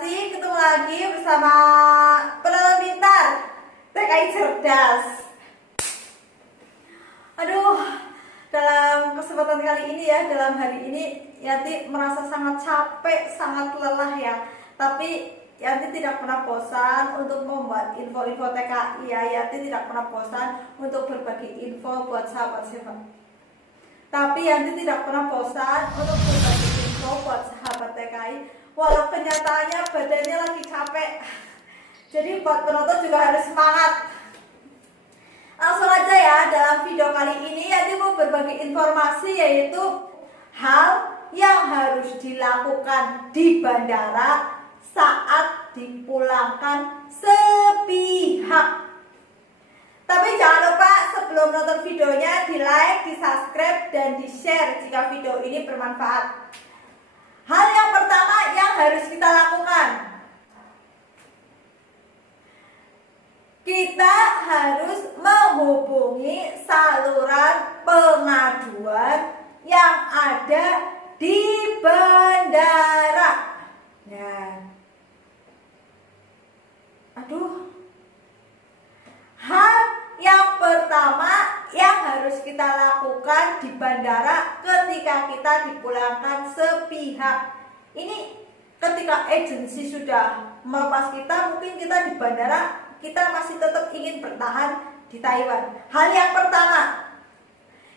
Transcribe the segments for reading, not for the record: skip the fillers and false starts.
kasih, ketemu lagi bersama penonton pintar TKI Cerdas. Aduh, dalam kesempatan kali ini ya, dalam hari ini Yanti merasa sangat capek, sangat lelah ya. Tapi Yanti tidak pernah bosan untuk membuat info-info TKI ya. Yanti tidak pernah bosan untuk berbagi info buat sahabat-sahabat. Tapi Yanti tidak pernah bosan untuk berbagi info buat sahabat TKI. Walau kenyataannya badannya lagi capek. Jadi buat penonton juga harus semangat. Langsung aja ya, dalam video kali ini Yanti mau berbagi informasi, yaitu hal yang harus dilakukan di bandara saat dipulangkan sepihak. Tapi jangan lupa sebelum nonton videonya di like, di subscribe, dan di share jika video ini bermanfaat. Hal yang pertama yang harus kita lakukan, kita harus menghubungi saluran pengaduan yang ada di bandara. Nah, hal yang pertama yang harus kita lakukan di bandara ketika kita dipulangkan sepihak. Ini ketika agensi sudah melepas kita, mungkin kita di bandara kita masih tetap ingin bertahan di Taiwan. Hal yang pertama,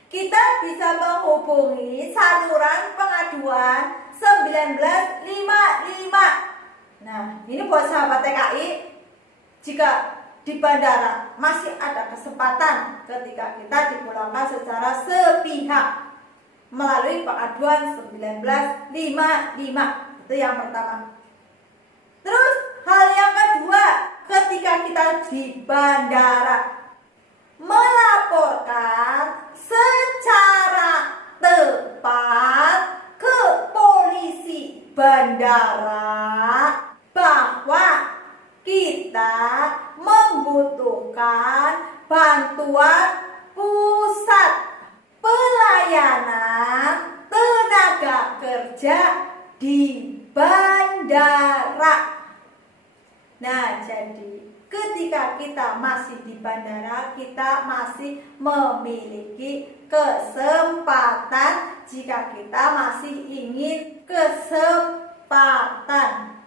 kita bisa menghubungi saluran pengaduan 1955. Nah, ini buat sahabat TKI, jika di bandara masih ada kesempatan ketika kita dipulangkan secara sepihak melalui pengaduan 1955. Itu yang pertama. Terus hal yang kedua, ketika kita di bandara, melaporkan secara tepat ke polisi bandara bahwa kita membutuhkan bantuan pusat pelayanan tenaga kerja di bandara. Nah, jadi ketika kita masih di bandara, kita masih memiliki kesempatan jika kita masih ingin kesempatan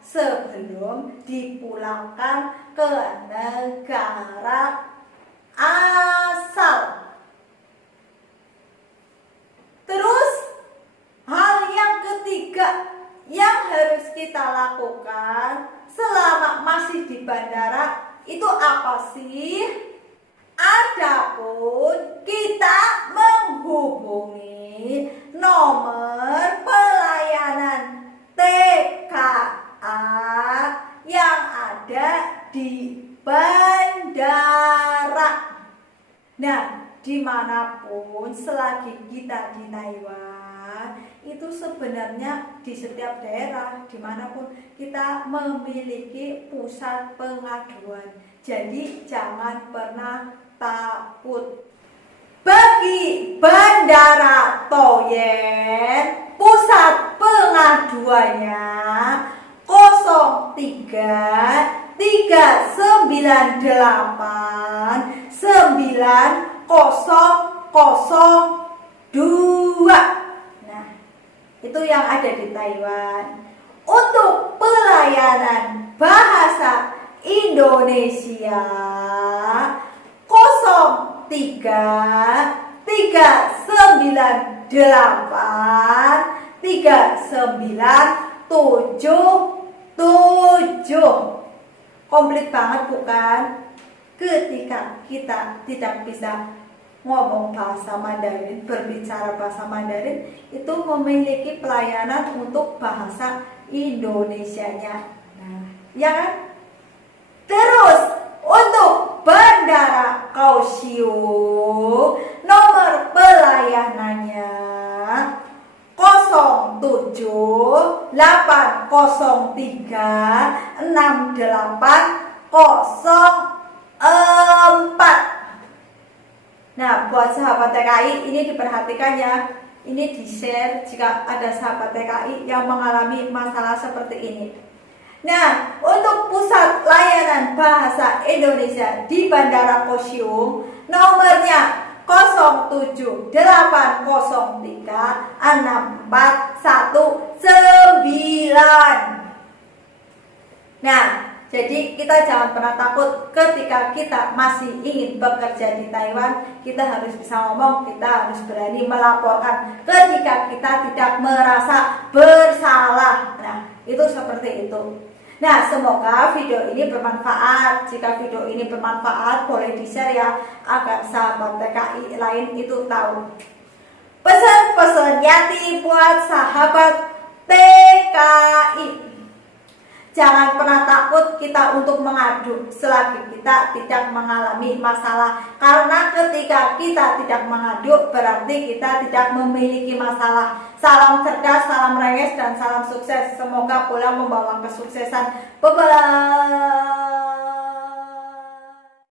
sebelum dipulangkan ke negara asal. Terus hal yang ketiga yang harus kita lakukan selama masih di bandara itu apa sih? Adapun kita menghubungi nomor pelayanan TKA yang ada di bandara. Nah, dimanapun selagi kita di Taiwan, itu sebenarnya di setiap daerah dimanapun kita memiliki pusat pengaduan. Jadi jangan pernah takut. Bagi bandara Toyen, pusat pengaduannya 03-398-9002. Itu yang ada di Taiwan. Untuk pelayanan bahasa Indonesia 03-398-3977. Komplit banget bukan? Ketika kita tidak bisa ngomong bahasa Mandarin, berbicara bahasa Mandarin, itu memiliki pelayanan untuk bahasa Indonesianya. Nah, ya kan? Terus untuk bandara Kaohsiung, nomor pelayanannya 07-803-6804. Nah, buat sahabat TKI ini diperhatikan ya. Ini di-share jika ada sahabat TKI yang mengalami masalah seperti ini. Nah, untuk pusat layanan bahasa Indonesia di Bandara Kosyum, nomornya 078036419. Nah, jadi kita jangan pernah takut ketika kita masih ingin bekerja di Taiwan. Kita harus bisa ngomong, kita harus berani melaporkan ketika kita tidak merasa bersalah. Nah, itu seperti itu. Nah, semoga video ini bermanfaat. Jika video ini bermanfaat, boleh di-share ya, agar sahabat TKI lain itu tahu. Pesan-pesan Yati buat sahabat TKI. Jangan pernah takut kita untuk mengadu selagi kita tidak mengalami masalah. Karena ketika kita tidak mengadu, berarti kita tidak memiliki masalah. Salam cerdas, salam rengges, dan salam sukses. Semoga pulang membawa kesuksesan. Bye-bye.